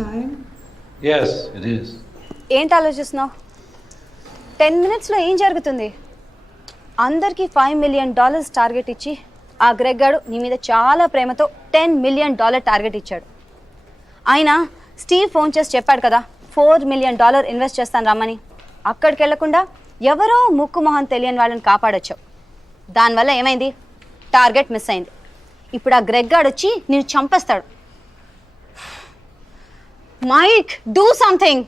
time? Yes, it is. ఏంటి ఆలోచిస్తున్నావు? 10 minutesలో ఏం జరుగుతుంది? అందరికీ $5 million టార్గెట్ ఇచ్చి ఆ గ్రెగ్ గాడు నీ మీద చాలా ప్రేమతో $10 million టార్గెట్ ఇచ్చాడు. ఆయన స్టీవ్ ఫోన్ చేసి చెప్పాడు కదా $4 million ఇన్వెస్ట్ చేస్తాను రమ్మని. అక్కడికి వెళ్లకుండా ఎవరో ముక్కు మొహం తెలియని వాళ్ళని కాపాడొచ్చావు. దానివల్ల ఏమైంది? టార్గెట్ మిస్ అయింది. ఇప్పుడు ఆ గ్రెగ్ గాడు వచ్చి నేను చంపేస్తాడు. Mike, do something.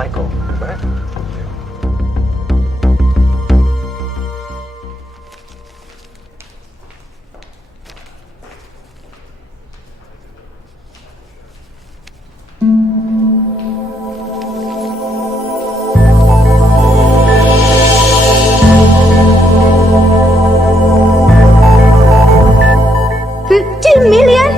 Michael, right? $50 million?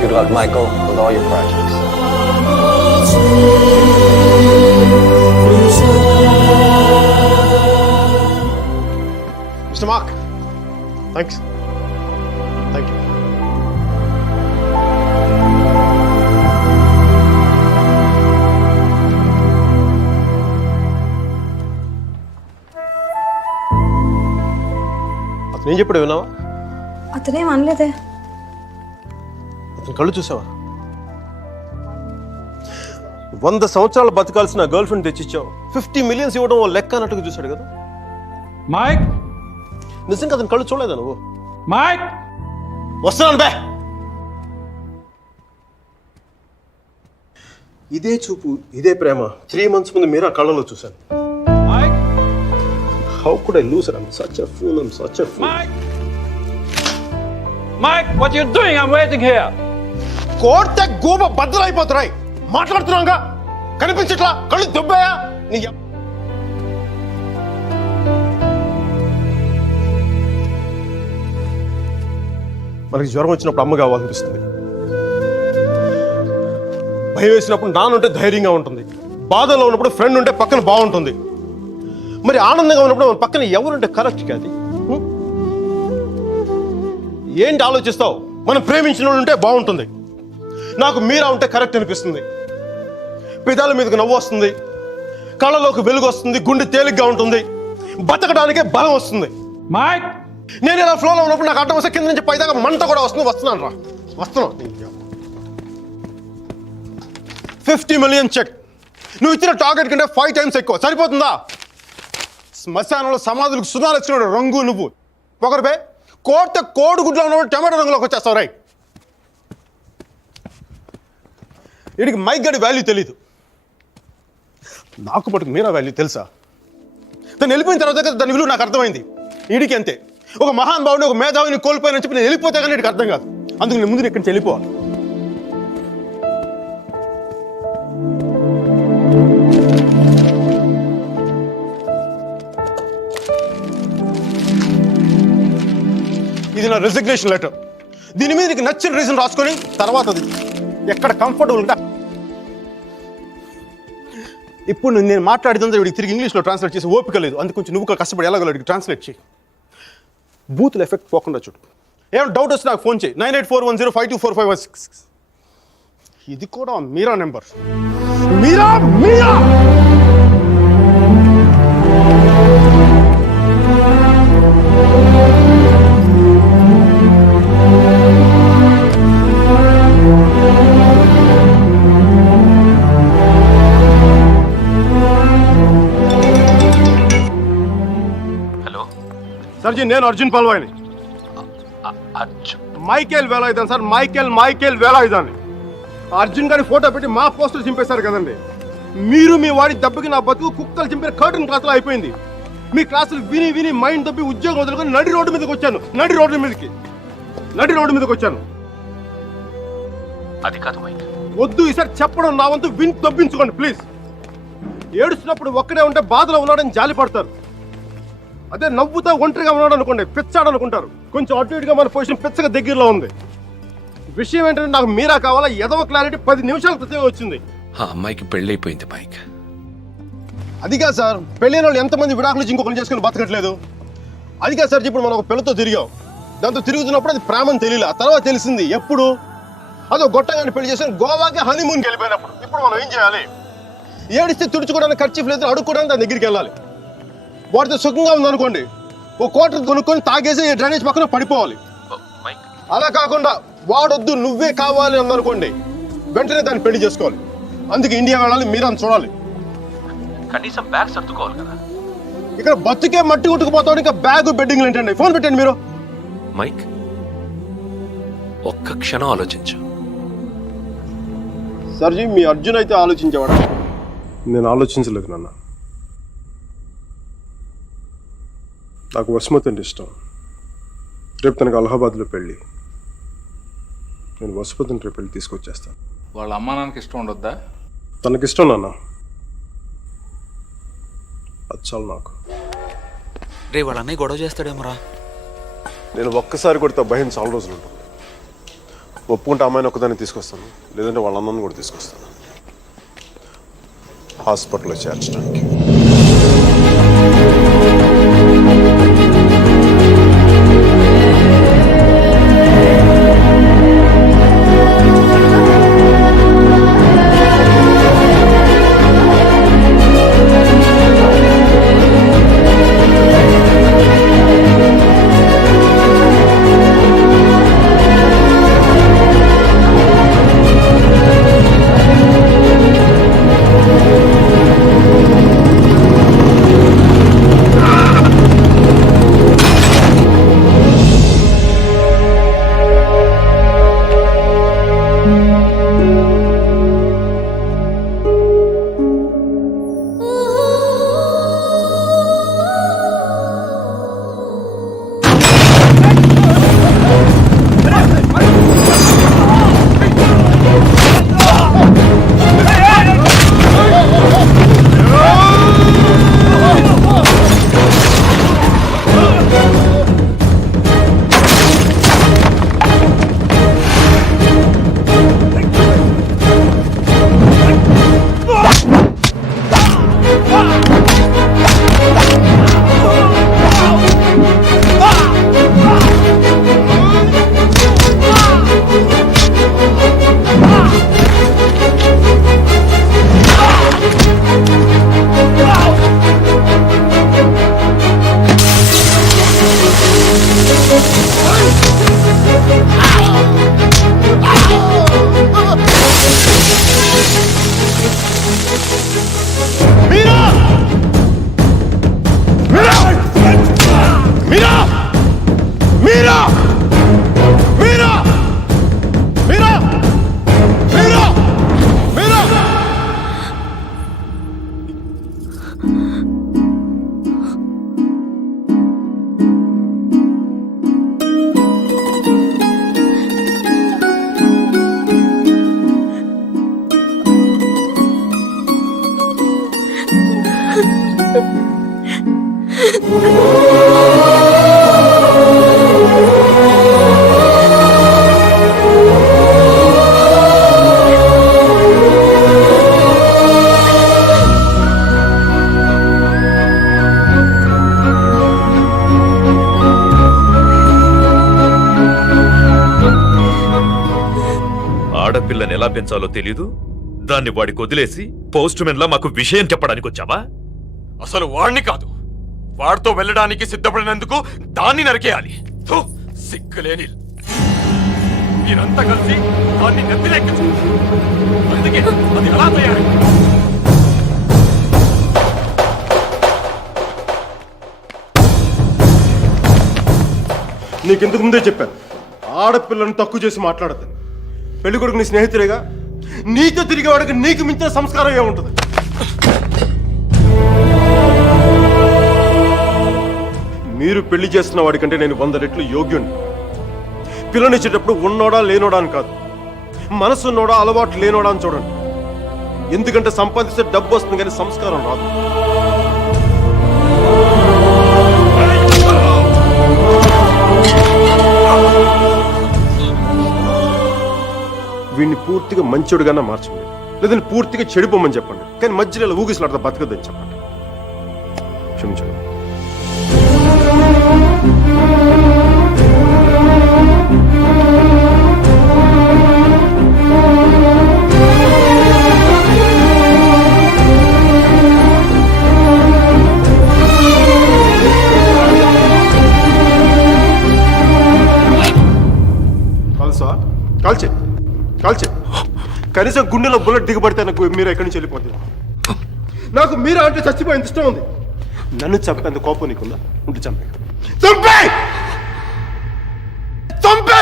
Good luck, Michael, with all your projects. Mr. Mark, thanks. Thank you. అతను ఏం చెప్పాడు విన్నావా? అతనేం అనలేదే. అతను కళ్ళు చూసావా? 100 సంవత్సరాలు బతకాల్సిన గర్ల్ ఫ్రెండ్ తెచ్చిచ్చావు. 50 million ఇవ్వడం ఓ లెక్క అన్నట్టుగా చూశాడు కదా. Mike! నిజంగా అతను కళ్ళు చూడలేదా నువ్వు? Mike! వస్తున్నాను బే. ఇదే చూపు, ఇదే ప్రేమ 3 months ముందు మీరు ఆ కళ్ళలో చూశాను. Mike! How could I lose her? I'm such a fool. I'm such a fool. Mike! Mike, what are you doing? I'm waiting here. కోర్తే గూబ బద్దలైపోతున్నాయి. మాట్లాడుతున్నాగా కనిపించట్లా? కళ్ళు దుబ్బాయా? మనకి జ్వరం వచ్చినప్పుడు అమ్మ కావాలనిపిస్తుంది. భయం వేసినప్పుడు నాన్నుంటే ధైర్యంగా ఉంటుంది. బాధలో ఉన్నప్పుడు ఫ్రెండ్ ఉంటే పక్కన బాగుంటుంది. మరి ఆనందంగా ఉన్నప్పుడు మన పక్కన ఎవరుంటే కరెక్ట్ కాదు. ఏంటి ఆలోచిస్తావు? మనం ప్రేమించిన వాళ్ళు ఉంటే బాగుంటుంది. నాకు మీరా ఉంటే కరెక్ట్ అనిపిస్తుంది. పెదాల మీదకి నవ్వు వస్తుంది, కళ్ళలోకి వెలుగు వస్తుంది, గుండె తేలిగ్గా ఉంటుంది, బతకడానికే బలం వస్తుంది. Mike! నేను ఇలా ఫ్లోలో ఉన్నప్పుడు నాకు అడ్డం వస్తే కింద నుంచి పైదాకా మంట కూడా వస్తుంది. వస్తున్నాను రా, వస్తున్నాను. 50 million చెక్. నువ్వు ఇచ్చిన టార్గెట్ కంటే 5 times ఎక్కువ. సరిపోతుందా? శ్మశానంలో సమాధులకు సునాలు వచ్చినాడు రంగు నువ్వు. పొగరుపై కోర్త కోడిగుడ్లో ఉన్నప్పుడు టమాటో రంగులోకి వచ్చేస్తావు. రైట్? వీడికి మైక్ గడి వాల్యూ తెలీదు. నాకు మటుకు మీరా వాల్యూ తెలుసా? తను వెళ్ళిపోయిన తర్వాత దాని విలువ నాకు అర్థమైంది. వీడికి అంతే. ఒక మహాన్ భావుని, ఒక మేధావిని కోల్పోయిన చెప్పి నేను వెళ్ళిపోతే కానీ వీడికి అర్థం కాదు. అందుకు నేను ముందు ఇక్కడి నుంచి వెళ్ళిపోవాలి. ఇది నా రెసిగ్నేషన్ లెటర్. దీని మీద నీకు నచ్చిన రీజన్ రాసుకొని తర్వాత అది ఎక్కడ కంఫర్టబుల్ ఉంటే ఇప్పుడు నేను మాట్లాడుతుంటే వీడికి తిరిగి ఇంగ్లీష్లో ట్రాన్స్లేట్ చేసి ఓపిక లేదు. అందుకు కొంచెం నువ్వు కష్టపడి ఎలాగోడికి ట్రాన్స్లేట్ చేయి. బూతుల ఎఫెక్ట్ పోకుండా చూడు. ఏమైనా డౌట్ వస్తే నాకు ఫోన్ చేయి. 9841052456. ఇది కూడా మీరా నెంబర్. మీరా మీరా హలో సార్ జీ నేను అర్జున్ పల్వాయిని మైకేల్ వేలాయుధాన్ సార్ మైకేల్ వేలాయుధాన్ని అర్జున్ గారి ఫోటో పెట్టి మా పోస్టర్ చింపేశారు కదండి. మీరు మీ వాడి దెబ్బకి నా బతుకు కుక్కలు చింపిన కర్టన్ క్లాసులో అయిపోయింది. మీ క్లాసులు విని విని మైండ్ దబ్బి ఉద్యోగం వదులుకొని నడి రోడ్డు మీదకి వచ్చాను. నడి రోడ్డు మీదకి వచ్చాను. అది కాదు మైక్. వద్దు ఈసారి చెప్పడం నా వంతు విని తప్పించుకోండి ప్లీజ్. ఏడుస్తున్నప్పుడు ఒక్కడే ఉంటే బాధలో ఉన్నాడని జాలి పడతారు. అదే నవ్వుతా ఒంటరిగా ఉన్నాడు అనుకోండి పిచ్చాడు అనుకుంటారు. కొంచెం అటు ఇటుగా మన పొజిషన్ పిచ్చగా దగ్గరలో ఉంది. విషయం ఏంటంటే నాకు మీరా కావాలా ఎదవ క్లారిటీ 10 నిమిషాల క్రితమే వచ్చింది. ఆ అమ్మాయికి పెళ్ళైపోయింది మైక్. అది కాదు సార్, పెళ్ళైన వాళ్ళు ఎంతమంది విడాకులు ఇంకొకరు చేసుకుని బతకట్లేదు. అది కాదు సార్, ఇప్పుడు మనం ఒక పిల్లతో తిరిగాం. దాంతో తిరుగుతున్నప్పుడు అది ప్రేమని తెలియలే. ఆ తర్వాత తెలిసింది ఎప్పుడు అదో గొట్టగాని పెళ్లి చేసుకుని గోవాకి హనీమూన్కి వెళ్ళిపోయినప్పుడు. ఇప్పుడు మనం ఏం చేయాలి? ఏడిస్తే తుడుచుకోవడానికి ఖర్చు లేదు, అడుక్కోవడానికి దాని దగ్గరికి వెళ్ళాలి. వాటితో సుఖంగా ఉందనుకోండి ఓ క్వార్టర్ కొనుక్కొని తాగేసి డ్రైనేజ్ పక్కన పడిపోవాలి. అలా కాకుండా వాడొద్దు నువ్వే కావాలి అందనుకోండి వెంటనే దాన్ని పెళ్లి చేసుకోవాలి. అందుకే ఇండియా వెళ్ళాలి, మీరని చూడాలి. కనీసం బ్యాగ్ సర్దుకోవాలి కదా. ఇక్కడ బతుకే మట్టి కొట్టుకుపోతాడు, ఇంకా బ్యాగ్ బెడ్డింగ్ ఏంటండి? ఫోన్ పెట్టండి మీరు. మైక్ ఒక్క క్షణం ఆలోచించు. సర్జీ మీ అర్జున్ అయితే ఆలోచించేవాడు, నేను ఆలోచించలేదు నాన్న. నాకు వసుమతి అంటే ఇష్టం. రేపు తనకు అలహాబాద్లో పెళ్ళి. నేను వసుమతిని రేపు పెళ్ళి తీసుకొచ్చేస్తాను. వాళ్ళ అమ్మా నాన్నకి ఇష్టం ఉండొద్దా? తనకిష్టం నాన్న, అది చాలు నాకు. రే వాళ్ళ అన్నయ్య గొడవ చేస్తాడేమోరా. నేను ఒక్కసారి కొడితే భయం చాలా రోజులు ఉంటుంది. ఒప్పుకుంటే అమ్మాయిని ఒక్కదాన్ని తీసుకొస్తాను, లేదంటే వాళ్ళ అన్నను కూడా తీసుకొస్తాను హాస్పిటల్లో చేర్చడానికి. ఆడపిల్లని ఎలా పెంచాలో తెలీదు, దాన్ని వాడికి వదిలేసి పోస్ట్ మెన్ లా మాకు విషయం చెప్పడానికి వచ్చావా? అసలు వాడిని కాదు, వాడితో వెళ్ళడానికి సిద్ధపడినందుకు దాన్ని నరికేయాలి. థు, సిగ్గులేని మీరంతా కలిసి దాన్ని నెత్తిరెక్కించుకుంటారు. అందుకే అది ఎలా తయారు? నీకెందుకు ముందే చెప్పాను, ఆడపిల్లను తక్కువ చేసి మాట్లాడద్దు. పెళ్లి కొడుకు నీ స్నేహితులేగా, నీతో తిరిగేవాడికి నీకు మించిన సంస్కారం ఏముంటుంది? మీరు పెళ్లి చేస్తున్న వాడికంటే నేను 100 రెట్లు యోగ్యుణ్ణి. పిల్లనిచ్చేటప్పుడు ఉన్నోడా లేనోడా అని కాదు, మనసు ఉన్నోడా అలవాటు లేనోడా అని చూడండి. ఎందుకంటే సంపాదిస్తే డబ్బు వస్తుంది కానీ సంస్కారం రాదు. వీడిని పూర్తిగా మంచోడుగానే మార్చండి, లేదంటే పూర్తిగా చెడిపోమని చెప్పండి. కానీ మధ్యలో ఇలా ఊగిసలాడతా బతకద్దని చెప్పండి. క్షమించండి. కాల్సా? కాల్చే కాల్చే. కనీసం గుండెలో బుల్లెట్ దిగబడితే నాకు మీరు ఎక్కడి నుంచి వెళ్ళిపోతుంది. నాకు మీరా అంటే చచ్చిపోయేంత ఇష్టం ఉంది. నన్ను చంపేంత కోపం నీకుందా? ఉంటే చంపే చంపే చంపే.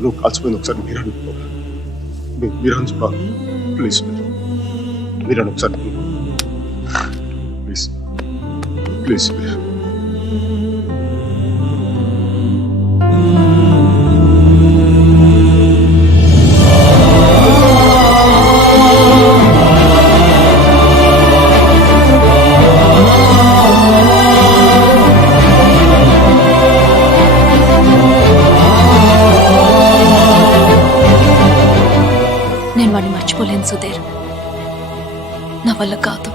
నువ్వు కాల్చిపోయింది ఒకసారి మీరా మీరా చెప్పాలి. ప్లీజ్ మీరా ఒకసారి ప్లీజ్ ప్లీజ్ ప్లీజ్. నేను వాడిని మర్చిపోలేను సుధీర్, నా వల్ల కాదు.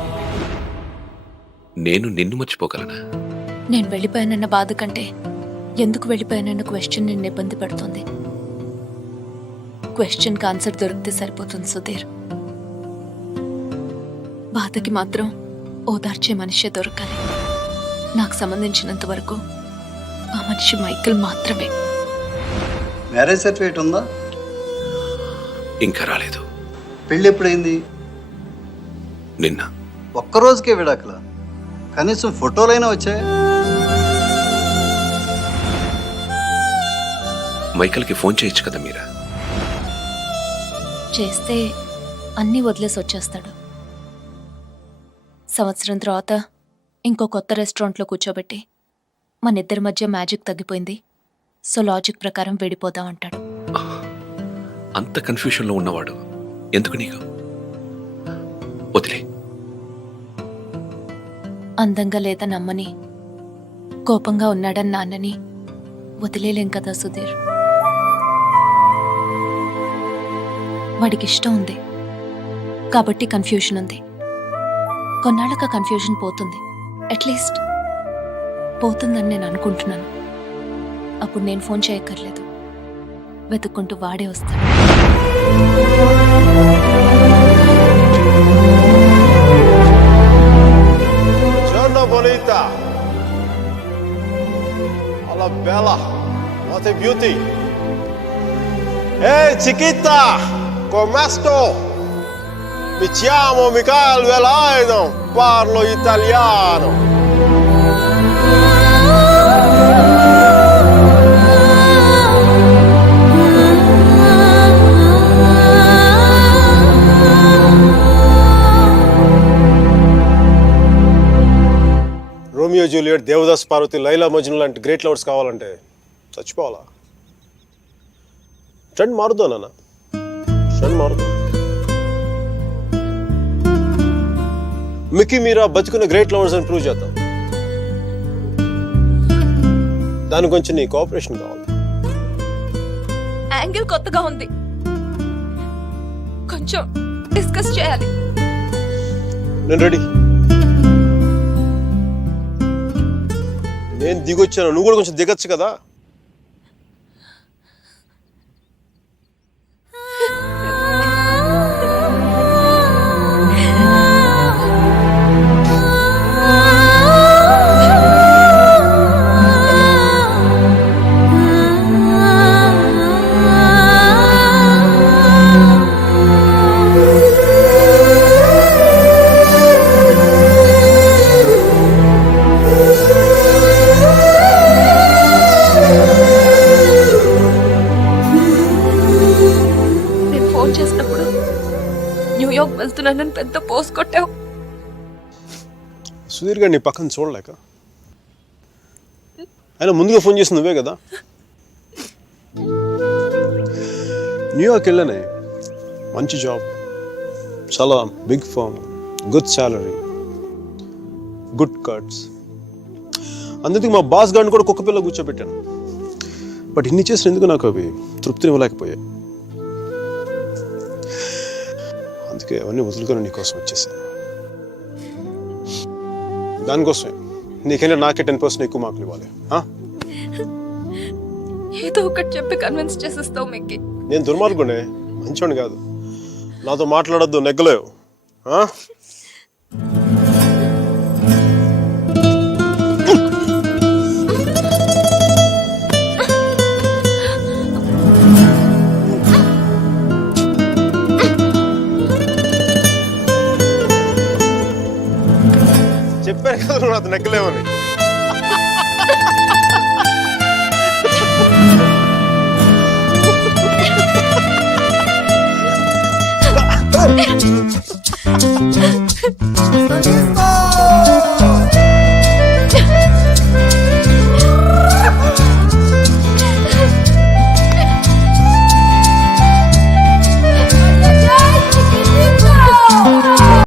నేను నిన్ను మర్చిపోగలనా? నేను వెళ్ళిపోయానన్న బాధ కంటే ఎందుకు వెళ్ళిపోయానన్న క్వశ్చన్ నిన్ను ఇబ్బంది పెడుతుంది. క్వశ్చన్కి ఆన్సర్ దొరికితే సరిపోతుంది సుధీర్. బాధకి మాత్రం ఓదార్చే మనిషే దొరకాలి. నాకు సంబంధించినంత వరకు ఆ మనిషి మైకేల్ మాత్రమే. మ్యారేజ్ సర్టిఫికేట్ ఉందా? ఇంకా రాలేదు. పెళ్ళి ఎప్పుడైంది? నిన్న. ఒక్కరోజుకే విడాకులా? కనీసం ఫోటోలైనా వచ్చాయి? మైకేల్కి ఫోన్ చేయొచ్చు కదా మీరా? చేస్తే అన్నీ వదిలేసి వచ్చేస్తాడు. సంవత్సరం తర్వాత ఇంకో కొత్త రెస్టారెంట్లో కూర్చోబెట్టి మన ఇద్దరి మధ్య మ్యాజిక్ తగ్గిపోయింది, సో లాజిక్ ప్రకారం విడిపోదాం అంటాడు. అంత కన్ఫ్యూషన్లో ఉన్నవాడు ఎందుకు నీకు? వదిలే. అందంగా లేదని అమ్మని, కోపంగా ఉన్నాడని నాన్నని వదిలేలేం కదా సుధీర్. వాడికి ఇష్టం ఉంది కాబట్టి కన్ఫ్యూషన్ ఉంది. కొన్నాళ్ళక కన్ఫ్యూషన్ పోతుంది, అట్లీస్ట్ పోతుందని నేను అనుకుంటున్నాను. అప్పుడు నేను ఫోన్ చేయక్కర్లేదు, వెతుక్కుంటూ వాడే వస్తాడు. Giorno bonita. Alla bella. What a beauty. Ehi chiquita, come sto? Mi chiamo Michael Velaino, parlo italiano. Romeo Juliet, Devdas Parvati, Laila Majnu లాంటి గ్రేట్ లవర్స్ కావాలంటే చచ్చిపోవాలా? ట్రెండ్ మారుద్దా నాన్న, ట్రెండ్ మారుద్దా. మిక్కీ మీరా బతుకున్న గ్రేట్ లవర్స్ అని ప్రూవ్ చేద్దాం. దాని గురించి నీ కోఆపరేషన్ కావాలి. యాంగిల్ కొత్తగా ఉంది, కొంచెం డిస్కస్ చేయాలి. నేను రెడీ. నేను దిగొచ్చాను, నువ్వు కూడా కొంచెం దిగచ్చు కదా. చేస్తున్నానని పెద్ద పోస్ట్ కొట్టావు. సుధీర్ గారు నీ పక్కన చూడలేక ఆయన ముందుగా ఫోన్ చేసి నువ్వే కదా. న్యూయార్క్ వెళ్ళానే, మంచి జాబ్, చాలా big firm, good salary, good cuts. అందుకే మా బాస్ గారిని కూడా కుక్క పిల్ల కూర్చోబెట్టాను. బట్ ఇన్ని చేసిన ఎందుకు నాకు అవి తృప్తిని ఇవ్వలేకపోయాయి. అందుకే అవన్నీ వదులుకొని నీకోసం వచ్చేసాను. దానికోసమే నీకైనా నాకే 10% ఎక్కువ మార్కులు ఇవ్వాలి. ఏదో ఒకటి చెప్పి కన్విన్స్ చేసేస్తావు మిక్కి. నేను దుర్మార్గునే, మంచోని కాదు. నాతో మాట్లాడొద్దు, నెగ్గలేవు.